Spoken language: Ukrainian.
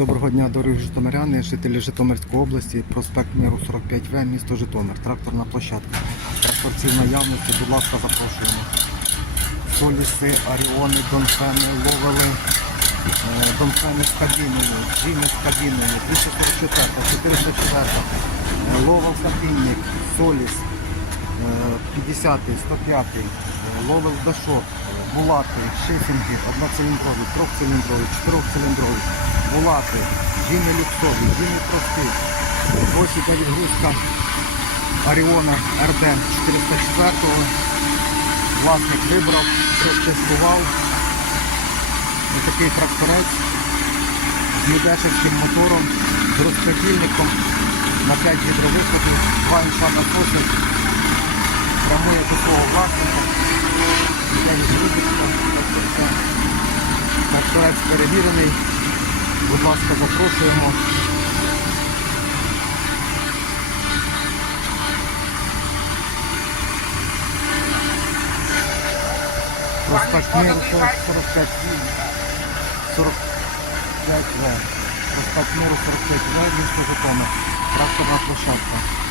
Доброго дня, дорогі житомиряни, жителі Житомирської області, проспект Міру 45В, місто Житомир, тракторна площадка. Тракторці наявності, будь ласка, запрошуємо. Соліси, аріони, донфени ловили, е, донфени з кабіною, джіни з кабіною, 244, 404, е, ловив сапінник, соліс, 50, 105, ловив дашок, булати, 6, 1циліндровий, 3-циліндровий, 4 чотирьохциліндрові. Булати, джини люксові, джини прості. Ось ця відгрузка Оріона РД 404 Власник вибрав, тестував. Ось такий тракторець з медешевським мотором, з розпредільником на 5 гідровиходів, два інша насоси, прямує до свого власника. Тракторець перевірений. Будь ласка, запрошуємо. Проспект Миру 45 45В. Проспект Миру 45В, місто Житомир. Тракторна площадка.